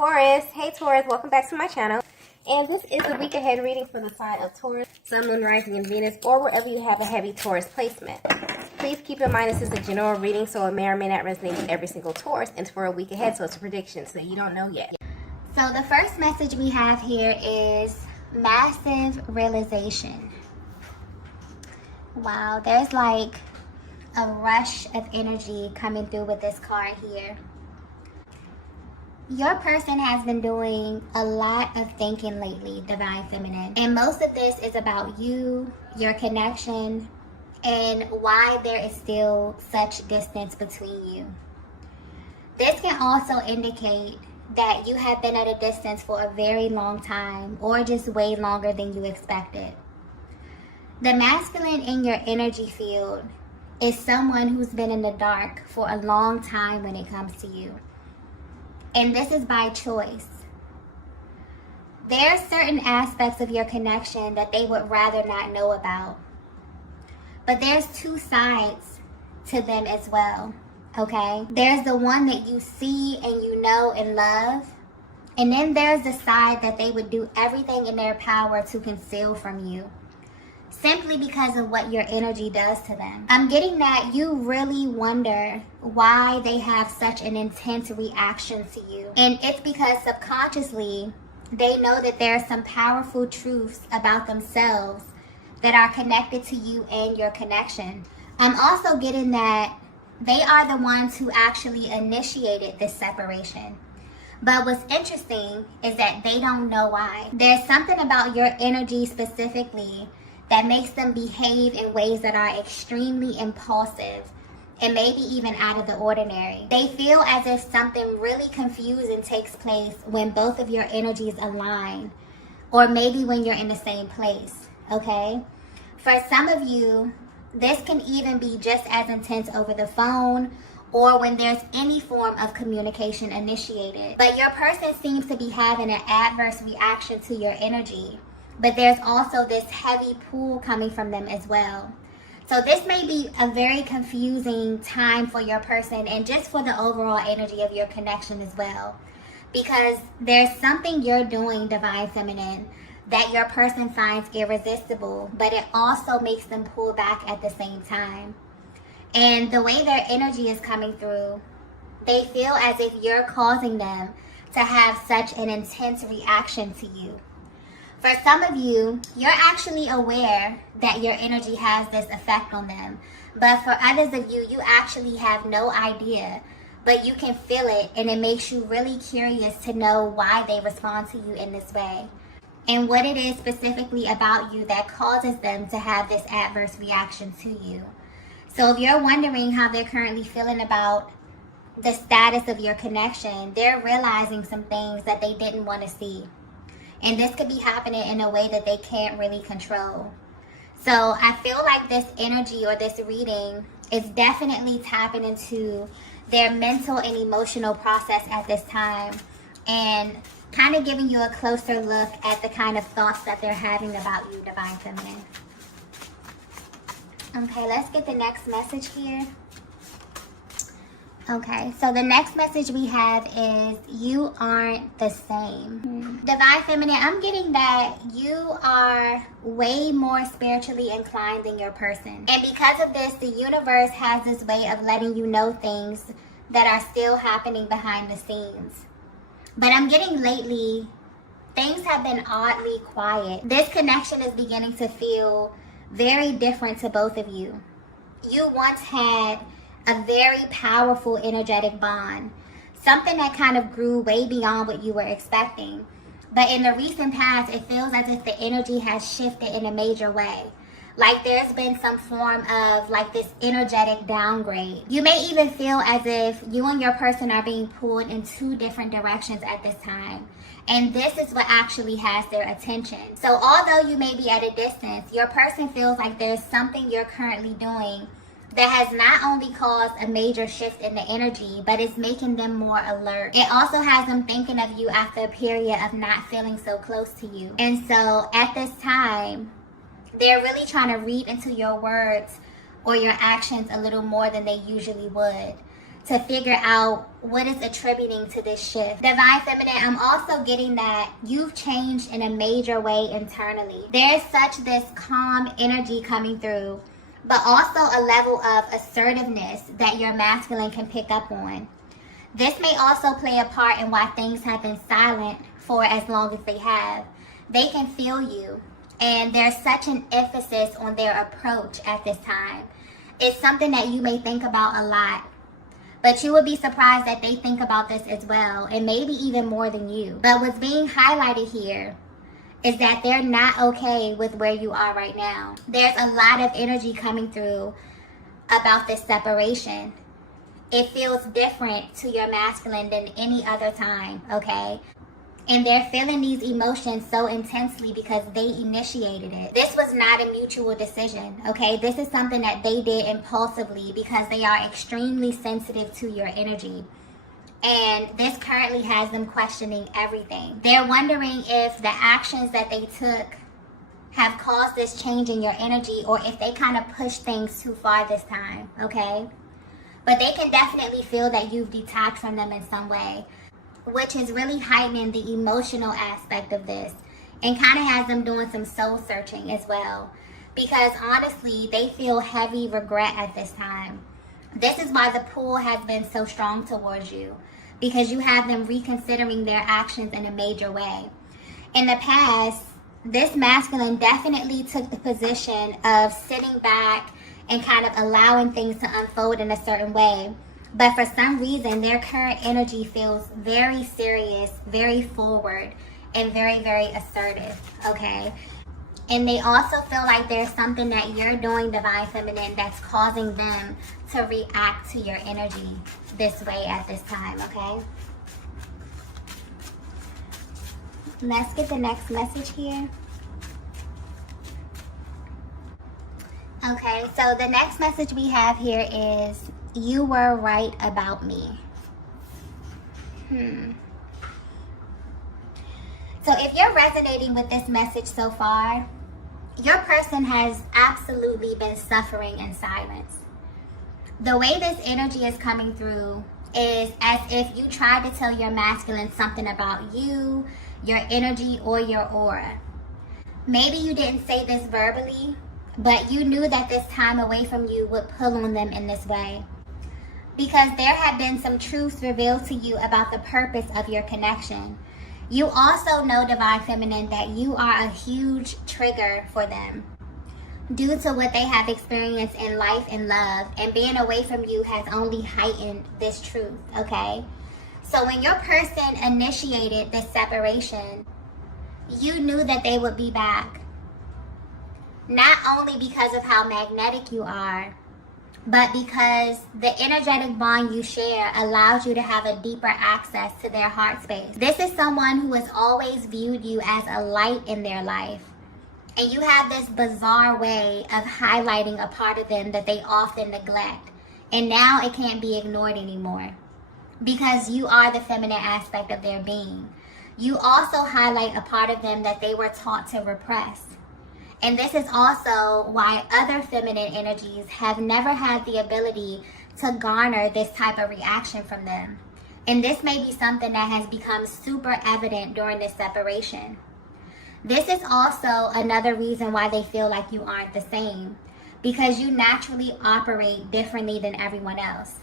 Taurus, hey Taurus, welcome back to my channel. And this is a week ahead reading for the sign of Taurus, Sun, Moon, Rising, and Venus, or wherever you have a heavy Taurus placement. Please keep in mind this is a general reading, so it may or may not resonate with every single Taurus. And it's for a week ahead, so it's a prediction, so you don't know yet. So the first message we have here is massive realization. Wow, there's like a rush of energy coming through with this card here. Your person has been doing a lot of thinking lately, Divine Feminine. And most of this is about you, your connection, and why there is still such distance between you. This can also indicate that you have been at a distance for a very long time, or just way longer than you expected. The masculine in your energy field is someone who's been in the dark for a long time when it comes to you. And this is by choice. There are certain aspects of your connection that they would rather not know about. But there's two sides to them as well, okay? There's the one that you see and you know and love. And then there's the side that they would do everything in their power to conceal from you, simply because of what your energy does to them. I'm getting that you really wonder why they have such an intense reaction to you. And it's because subconsciously, they know that there are some powerful truths about themselves that are connected to you and your connection. I'm also getting that they are the ones who actually initiated this separation. But what's interesting is that they don't know why. There's something about your energy specifically that makes them behave in ways that are extremely impulsive and maybe even out of the ordinary. They feel as if something really confusing takes place when both of your energies align, or maybe when you're in the same place, okay? For some of you, this can even be just as intense over the phone or when there's any form of communication initiated. But your person seems to be having an adverse reaction to your energy. But there's also this heavy pull coming from them as well. So this may be a very confusing time for your person and just for the overall energy of your connection as well. Because there's something you're doing, Divine Feminine, that your person finds irresistible, but it also makes them pull back at the same time. And the way their energy is coming through, they feel as if you're causing them to have such an intense reaction to you. For some of you, you're actually aware that your energy has this effect on them. But for others of you, you actually have no idea. But you can feel it, and it makes you really curious to know why they respond to you in this way. And what it is specifically about you that causes them to have this adverse reaction to you. So if you're wondering how they're currently feeling about the status of your connection, they're realizing some things that they didn't want to see. And this could be happening in a way that they can't really control. So I feel like this energy or this reading is definitely tapping into their mental and emotional process at this time, and kind of giving you a closer look at the kind of thoughts that they're having about you, Divine Feminine. Okay, let's get the next message here. Okay, so the next message we have is you aren't the same. Divine Feminine, I'm getting that you are way more spiritually inclined than your person. And because of this, the universe has this way of letting you know things that are still happening behind the scenes. But I'm getting lately, things have been oddly quiet. This connection is beginning to feel very different to both of you. You once had a very powerful energetic bond, something that kind of grew way beyond what you were expecting. But in the recent past, it feels as if the energy has shifted in a major way. Like there's been some form of like this energetic downgrade. You may even feel as if you and your person are being pulled in two different directions at this time. And this is what actually has their attention. So although you may be at a distance, your person feels like there's something you're currently doing that has not only caused a major shift in the energy, but is making them more alert. It also has them thinking of you after a period of not feeling so close to you. And so at this time, they're really trying to read into your words or your actions a little more than they usually would. to figure out what is attributing to this shift. Divine Feminine, I'm also getting that you've changed in a major way internally. There's such this calm energy coming through, but also a level of assertiveness that your masculine can pick up on. This may also play a part in why things have been silent for as long as they have. They can feel you, and there's such an emphasis on their approach at this time. It's something that you may think about a lot, but you would be surprised that they think about this as well, and maybe even more than you. But what's being highlighted here is that they're not okay with where you are right now. There's a lot of energy coming through about this separation. It feels different to your masculine than any other time, okay? And they're feeling these emotions so intensely because they initiated it. This was not a mutual decision, okay? This is something that they did impulsively because they are extremely sensitive to your energy. And this currently has them questioning everything. They're wondering if the actions that they took have caused this change in your energy, or if they kind of pushed things too far this time, okay? But they can definitely feel that you've detached from them in some way, which is really heightening the emotional aspect of this, and kind of has them doing some soul searching as well, because honestly they feel heavy regret at this time. This is why the pull has been so strong towards you, because you have them reconsidering their actions in a major way. In the past, this masculine definitely took the position of sitting back and kind of allowing things to unfold in a certain way. But for some reason, their current energy feels very serious, very forward, and very, very assertive, okay? And they also feel like there's something that you're doing, Divine Feminine, that's causing them to react to your energy this way at this time, okay? Let's get the next message here. Okay, so the next message we have here is, you were right about me. So if you're resonating with this message so far, your person has absolutely been suffering in silence. The way this energy is coming through is as if you tried to tell your masculine something about you, your energy, or your aura. Maybe you didn't say this verbally, but you knew that this time away from you would pull on them in this way, because there had been some truths revealed to you about the purpose of your connection. You also know, Divine Feminine, that you are a huge trigger for them due to what they have experienced in life and love, and being away from you has only heightened this truth, okay? So when your person initiated this separation, you knew that they would be back. Not only because of how magnetic you are, but because the energetic bond you share allows you to have a deeper access to their heart space. This is someone who has always viewed you as a light in their life. And you have this bizarre way of highlighting a part of them that they often neglect. And now it can't be ignored anymore, because you are the feminine aspect of their being. You also highlight a part of them that they were taught to repress. And this is also why other feminine energies have never had the ability to garner this type of reaction from them. And this may be something that has become super evident during this separation. This is also another reason why they feel like you aren't the same, because you naturally operate differently than everyone else.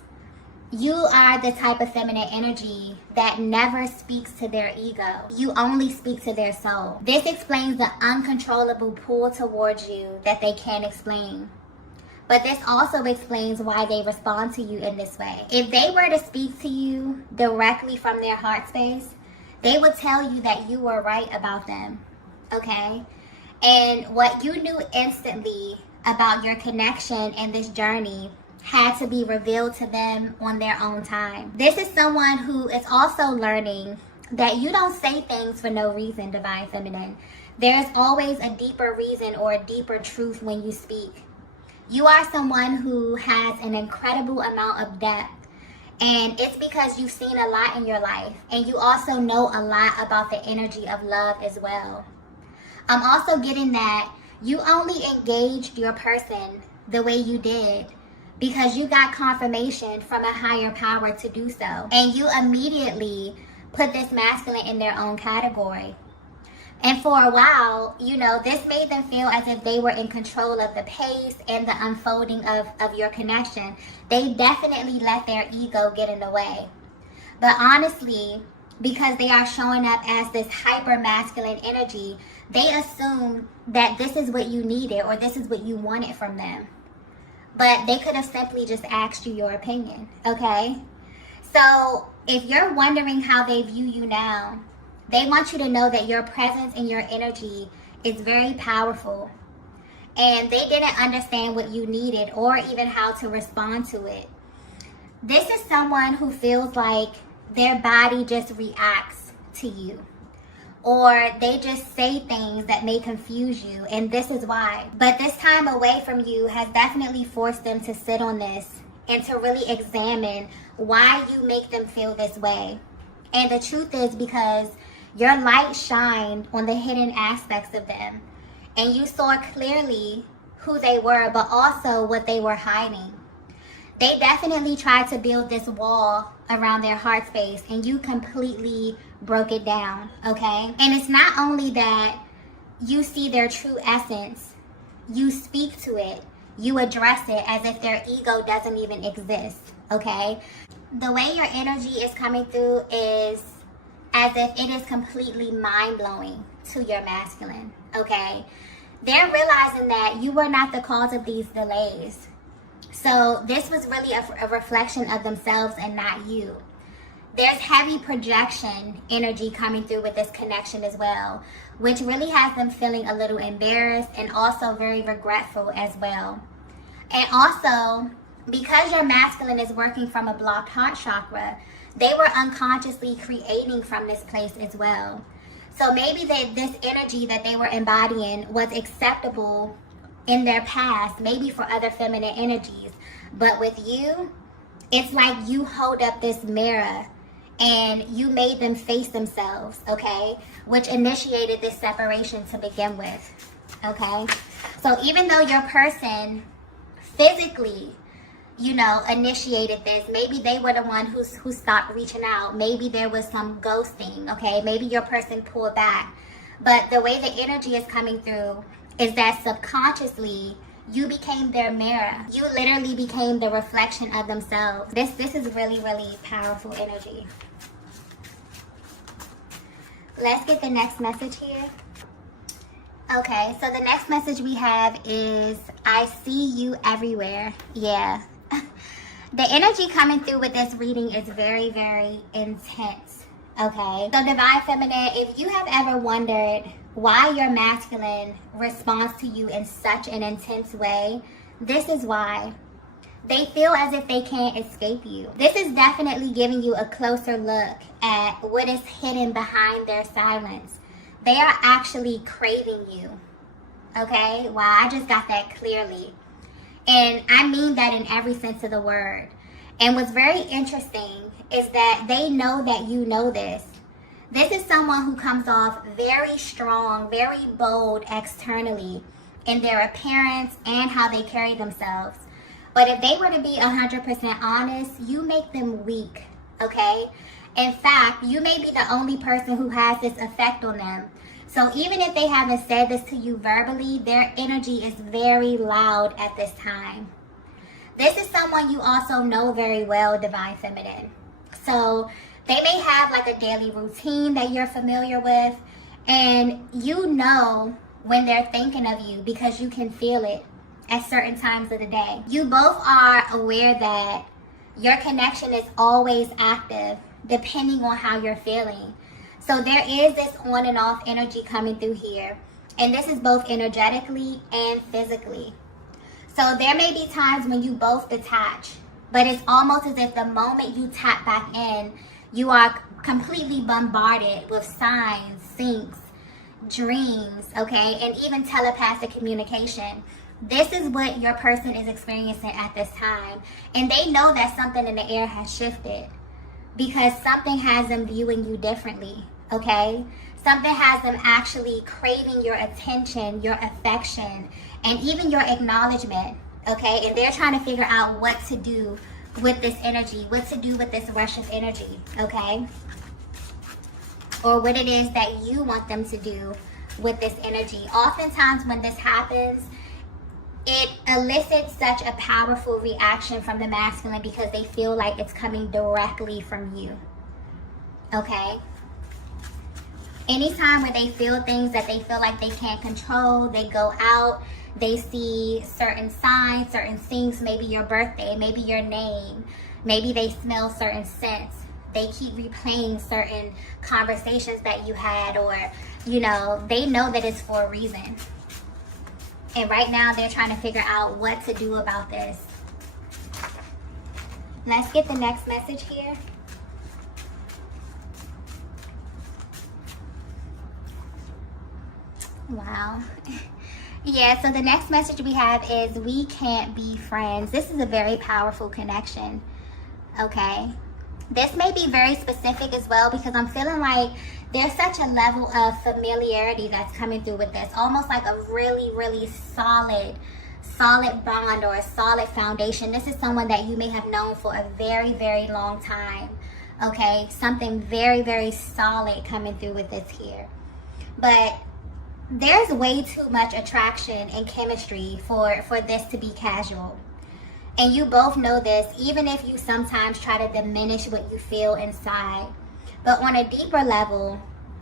You are the type of feminine energy that never speaks to their ego. You only speak to their soul. This explains the uncontrollable pull towards you that they can't explain. But this also explains why they respond to you in this way. If they were to speak to you directly from their heart space, they would tell you that you were right about them, okay? And what you knew instantly about your connection and this journey had to be revealed to them on their own time. This is someone who is also learning that you don't say things for no reason, Divine Feminine. There's always a deeper reason or a deeper truth when you speak. You are someone who has an incredible amount of depth, and it's because you've seen a lot in your life, and you also know a lot about the energy of love as well. I'm also getting that you only engaged your person the way you did because you got confirmation from a higher power to do so. And you immediately put this masculine in their own category. And for a while, you know, this made them feel as if they were in control of the pace and the unfolding of your connection. They definitely let their ego get in the way. But honestly, because they are showing up as this hyper masculine energy, they assume that this is what you needed or this is what you wanted from them. But they could have simply just asked you your opinion, okay? So if you're wondering how they view you now, they want you to know that your presence and your energy is very powerful. And they didn't understand what you needed or even how to respond to it. This is someone who feels like their body just reacts to you. Or they just say things that may confuse you, and this is why. But this time away from you has definitely forced them to sit on this and to really examine why you make them feel this way. And the truth is because your light shined on the hidden aspects of them, and you saw clearly who they were, but also what they were hiding. They definitely tried to build this wall around their heart space, and you completely broke it down, okay? And it's not only that you see their true essence, you speak to it, you address it as if their ego doesn't even exist, okay? The way your energy is coming through is as if it is completely mind-blowing to your masculine, okay? They're realizing that you were not the cause of these delays. So this was really a reflection of themselves and not you. There's heavy projection energy coming through with this connection as well, which really has them feeling a little embarrassed and also very regretful as well. And also, because your masculine is working from a blocked heart chakra, they were unconsciously creating from this place as well. So maybe this energy that they were embodying was acceptable in their past, maybe for other feminine energies. But with you, it's like you hold up this mirror and you made them face themselves, okay? Which initiated this separation to begin with, okay? So even though your person physically, you know, initiated this, maybe they were the one who stopped reaching out. Maybe there was some ghosting, okay? Maybe your person pulled back. But the way the energy is coming through is that subconsciously, you became their mirror. You literally became the reflection of themselves. This is really, really powerful energy. Let's get the next message here. Okay, so the next message we have is, I see you everywhere. Yeah. The energy coming through with this reading is very, very intense. Okay, so Divine Feminine, if you have ever wondered why your masculine responds to you in such an intense way, this is why. They feel as if they can't escape you. This is definitely giving you a closer look at what is hidden behind their silence. They are actually craving you. Okay? Wow, I just got that clearly. And I mean that in every sense of the word. And what's very interesting is that they know that you know this. This is someone who comes off very strong, very bold externally in their appearance and how they carry themselves. But if they were to be 100% honest, you make them weak, okay? In fact, you may be the only person who has this effect on them. So even if they haven't said this to you verbally, their energy is very loud at this time. This is someone you also know very well, Divine Feminine. So they may have like a daily routine that you're familiar with, and you know when they're thinking of you because you can feel it at certain times of the day. You both are aware that your connection is always active depending on how you're feeling. So there is this on and off energy coming through here, and this is both energetically and physically. So there may be times when you both detach, but it's almost as if the moment you tap back in, you are completely bombarded with signs, syncs, dreams, okay, and even telepathic communication. This is what your person is experiencing at this time. And they know that something in the air has shifted because something has them viewing you differently, okay? Something has them actually craving your attention, your affection, and even your acknowledgement, okay? And they're trying to figure out what to do with this energy, what to do with this rush of energy, okay? Or what it is that you want them to do with this energy. Oftentimes when this happens, it elicits such a powerful reaction from the masculine because they feel like it's coming directly from you, okay? Anytime when they feel things that they feel like they can't control, they go out, they see certain signs, certain things, maybe your birthday, maybe your name, maybe they smell certain scents. They keep replaying certain conversations that you had, or, you know, they know that it's for a reason. And right now they're trying to figure out what to do about this. Let's get the next message here. Wow. Yeah, so the next message we have is we can't be friends. This is a very powerful connection, okay? This may be very specific as well because I'm feeling like there's such a level of familiarity that's coming through with this. Almost like a really, really solid bond or a solid foundation. This is someone that you may have known for a very, very long time, okay? Something very, very solid coming through with this here. But there's way too much attraction and chemistry for this to be casual. And you both know this, even if you sometimes try to diminish what you feel inside. But on a deeper level,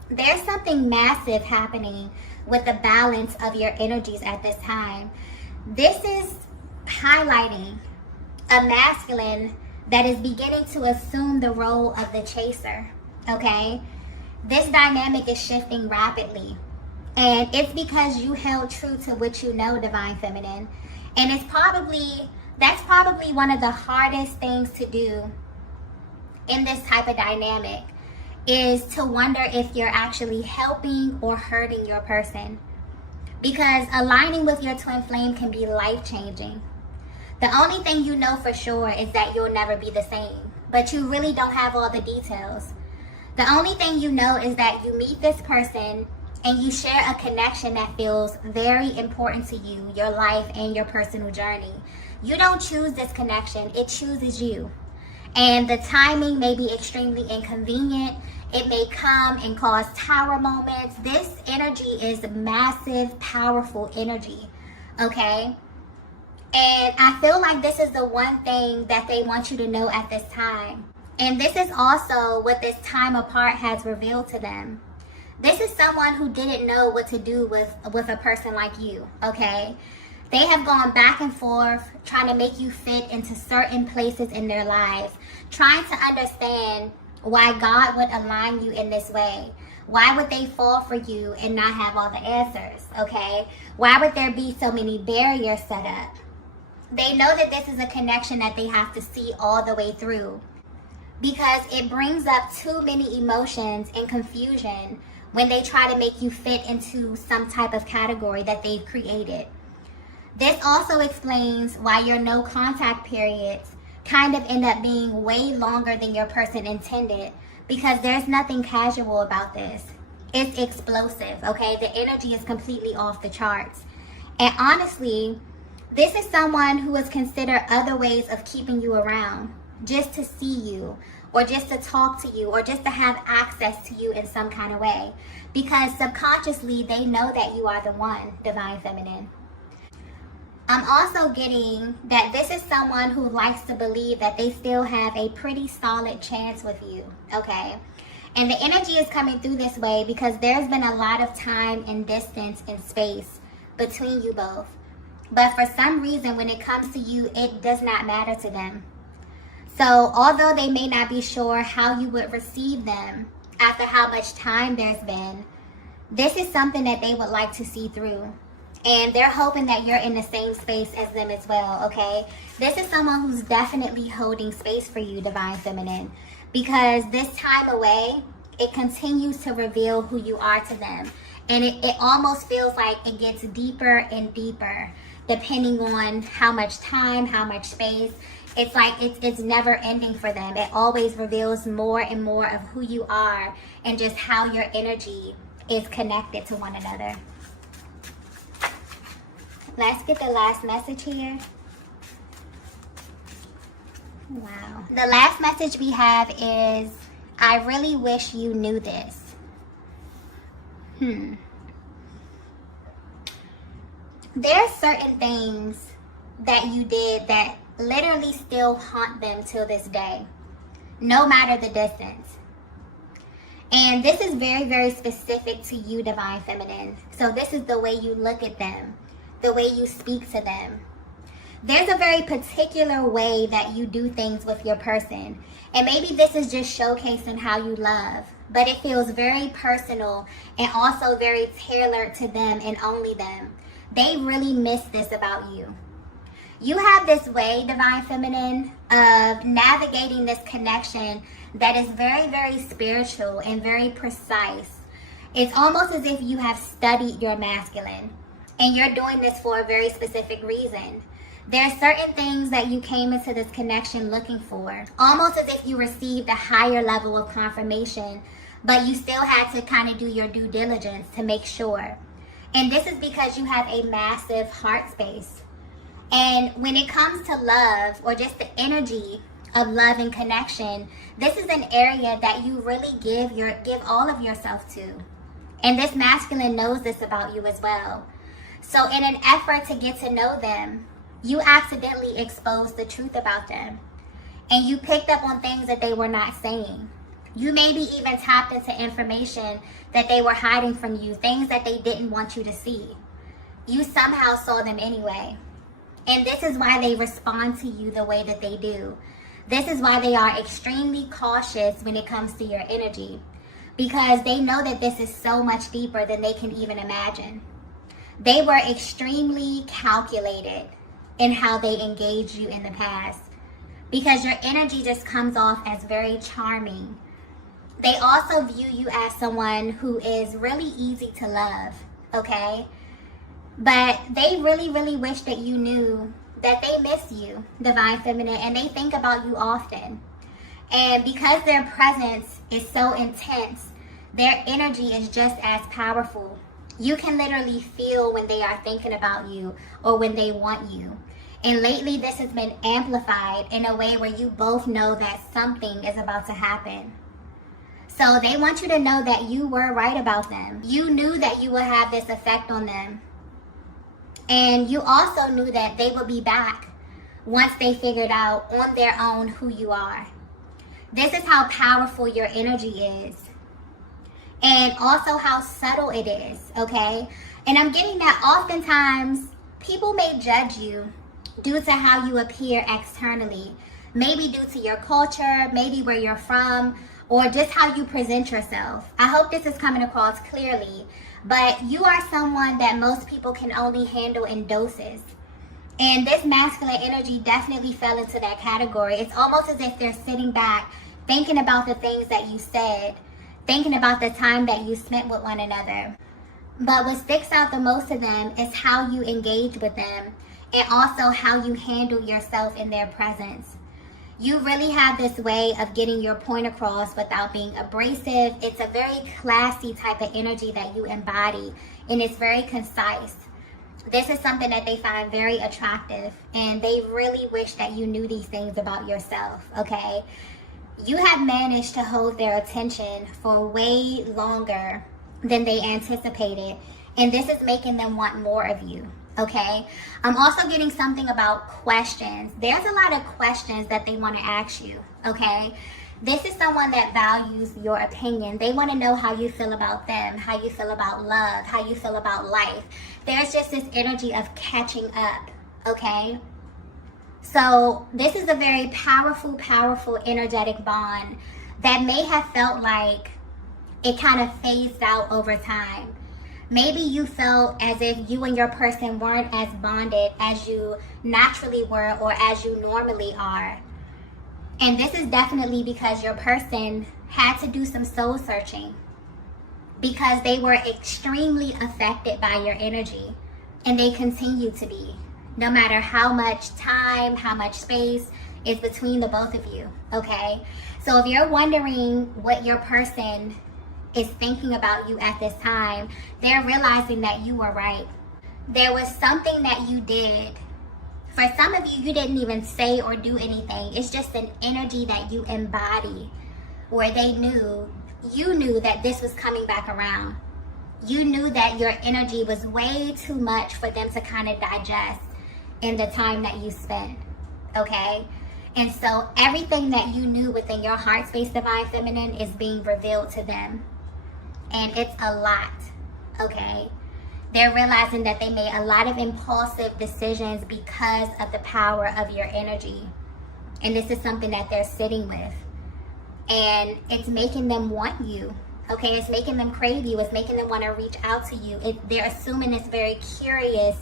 there's something massive happening with the balance of your energies at this time. This is highlighting a masculine that is beginning to assume the role of the chaser, okay? This dynamic is shifting rapidly. And it's because you held true to what you know, Divine Feminine. And that's probably one of the hardest things to do in this type of dynamic, is to wonder if you're actually helping or hurting your person. Because aligning with your twin flame can be life-changing. The only thing you know for sure is that you'll never be the same, but you really don't have all the details. The only thing you know is that you meet this person and you share a connection that feels very important to you, your life, and your personal journey. You don't choose this connection, it chooses you. And the timing may be extremely inconvenient. It may come and cause tower moments. This energy is massive, powerful energy, okay? And I feel like this is the one thing that they want you to know at this time. And this is also what this time apart has revealed to them. This is someone who didn't know what to do with a person like you, okay? They have gone back and forth trying to make you fit into certain places in their lives, trying to understand why God would align you in this way. Why would they fall for you and not have all the answers, okay? Why would there be so many barriers set up? They know that this is a connection that they have to see all the way through, because it brings up too many emotions and confusion when they try to make you fit into some type of category that they've created. This also explains why your no contact periods kind of end up being way longer than your person intended, because there's nothing casual about this. It's explosive, okay? The energy is completely off the charts. And honestly, this is someone who has considered other ways of keeping you around, just to see you, or just to talk to you, or just to have access to you in some kind of way. Because subconsciously, they know that you are the one, Divine Feminine. I'm also getting that this is someone who likes to believe that they still have a pretty solid chance with you, okay? And the energy is coming through this way because there's been a lot of time and distance and space between you both. But for some reason, when it comes to you, it does not matter to them. So although they may not be sure how you would receive them after how much time there's been, this is something that they would like to see through. And they're hoping that you're in the same space as them as well, okay? This is someone who's definitely holding space for you, Divine Feminine. Because this time away, it continues to reveal who you are to them. And it almost feels like it gets deeper and deeper, depending on how much time, how much space. It's like it's never ending for them. It always reveals more and more of who you are and just how your energy is connected to one another. Let's get the last message here. Wow. The last message we have is, I really wish you knew this. There's certain things that you did that literally still haunt them till this day, no matter the distance. And this is very, very specific to you, Divine Feminine. So this is the way you look at them, the way you speak to them. There's a very particular way that you do things with your person. And maybe this is just showcasing how you love, but it feels very personal and also very tailored to them and only them. They really miss this about you. You have this way, Divine Feminine, of navigating this connection that is very, very spiritual and very precise. It's almost as if you have studied your masculine, and you're doing this for a very specific reason. There are certain things that you came into this connection looking for, almost as if you received a higher level of confirmation, but you still had to kind of do your due diligence to make sure. And this is because you have a massive heart space. And when it comes to love, or just the energy of love and connection, this is an area that you really give all of yourself to. And this masculine knows this about you as well. So in an effort to get to know them, you accidentally exposed the truth about them. And you picked up on things that they were not saying. You maybe even tapped into information that they were hiding from you, things that they didn't want you to see. You somehow saw them anyway. And this is why they respond to you the way that they do. This is why they are extremely cautious when it comes to your energy, because they know that this is so much deeper than they can even imagine. They were extremely calculated in how they engaged you in the past, because your energy just comes off as very charming. They also view you as someone who is really easy to love, okay? But they really, really wish that you knew that they miss you, Divine Feminine, and they think about you often. And because their presence is so intense, their energy is just as powerful. You can literally feel when they are thinking about you or when they want you. And lately, this has been amplified in a way where you both know that something is about to happen. So they want you to know that you were right about them. You knew that you would have this effect on them. And you also knew that they would be back once they figured out on their own who you are. This is how powerful your energy is. And also how subtle it is, okay? And I'm getting that oftentimes people may judge you due to how you appear externally. Maybe due to your culture, maybe where you're from, or just how you present yourself. I hope this is coming across clearly. But you are someone that most people can only handle in doses. And this masculine energy definitely fell into that category. It's almost as if they're sitting back, thinking about the things that you said, thinking about the time that you spent with one another. But what sticks out the most to them is how you engage with them, and also how you handle yourself in their presence. You really have this way of getting your point across without being abrasive. It's a very classy type of energy that you embody, and it's very concise. This is something that they find very attractive, and they really wish that you knew these things about yourself, okay? You have managed to hold their attention for way longer than they anticipated, and this is making them want more of you. Okay, I'm also getting something about questions. There's a lot of questions that they want to ask you, okay? This is someone that values your opinion. They want to know how you feel about them, how you feel about love, how you feel about life. There's just this energy of catching up, okay? So this is a very powerful, powerful energetic bond that may have felt like it kind of phased out over time. Maybe you felt as if you and your person weren't as bonded as you naturally were or as you normally are. And this is definitely because your person had to do some soul searching, because they were extremely affected by your energy, and they continue to be, no matter how much time, how much space is between the both of you, okay? So if you're wondering what your person is thinking about you at this time, they're realizing that you were right. There was something that you did For some of you, you didn't even say or do anything. It's just an energy that you embody, where you knew that this was coming back around. You knew that your energy was way too much for them to kind of digest in the time that you spent, okay? And so everything that you knew within your heart space, Divine Feminine, is being revealed to them. And it's a lot, okay? They're realizing that they made a lot of impulsive decisions because of the power of your energy. And this is something that they're sitting with. And it's making them want you, okay? It's making them crave you. It's making them want to reach out to you. They're assuming this very curious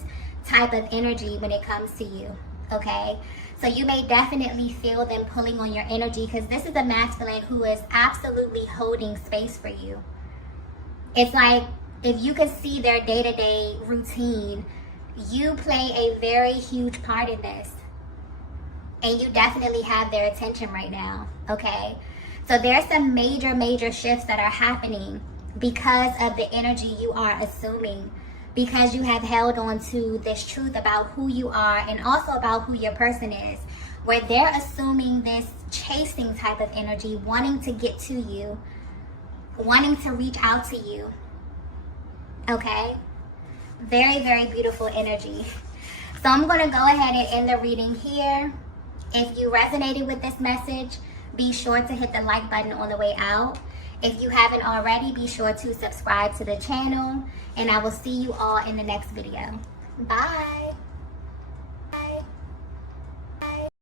type of energy when it comes to you, okay? So you may definitely feel them pulling on your energy, because this is a masculine who is absolutely holding space for you. It's like, if you could see their day-to-day routine, you play a very huge part in this. And you definitely have their attention right now, okay? So there's some major shifts that are happening because of the energy you are assuming, because you have held on to this truth about who you are and also about who your person is, where they're assuming this chasing type of energy, wanting to get to you, wanting to reach out to you. Okay, very beautiful energy. So I'm going to go ahead and end the reading here. If you resonated with this message, be sure to hit the like button on the way out. If you haven't already, be sure to subscribe to the channel, and I will see you all in the next video. Bye.